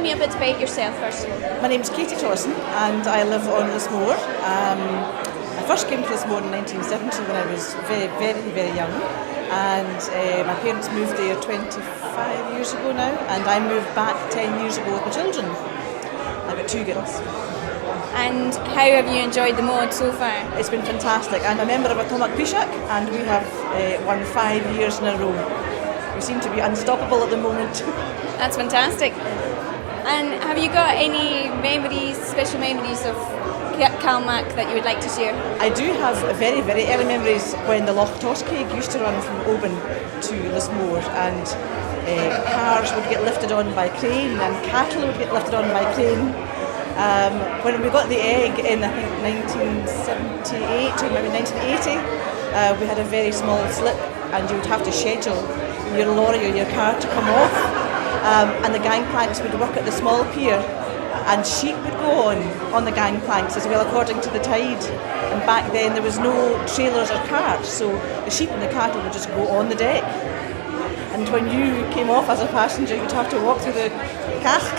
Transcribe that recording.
tell me a bit about yourself first of all. My name's Katie Crossan and I live on Lismore. I first came to Lismore in 1970 when I was very young, and my parents moved there 25 years ago now, and I moved back 10 years ago with my children. I've got 2 girls. And how have you enjoyed the mod so far? It's been fantastic. I'm a member of Atomic Piseag and we have won 5 years in a row. We seem to be unstoppable at the moment. That's fantastic. And have you got any memories, special memories of CalMac that you would like to share? I do have very early memories when the Loch Toscaig used to run from Oban to Lismore, and cars would get lifted on by crane and cattle would get lifted on by crane. When we got the egg in, I think, 1978 or maybe 1980, we had a very small slip and you would have to schedule your lorry or your car to come off. And the gangplanks would work at the small pier, and sheep would go on the gangplanks as well, according to the tide. And back then there was no trailers or carts, so the sheep and the cattle would just go on the deck. And when you came off as a passenger, you'd have to walk through the cask.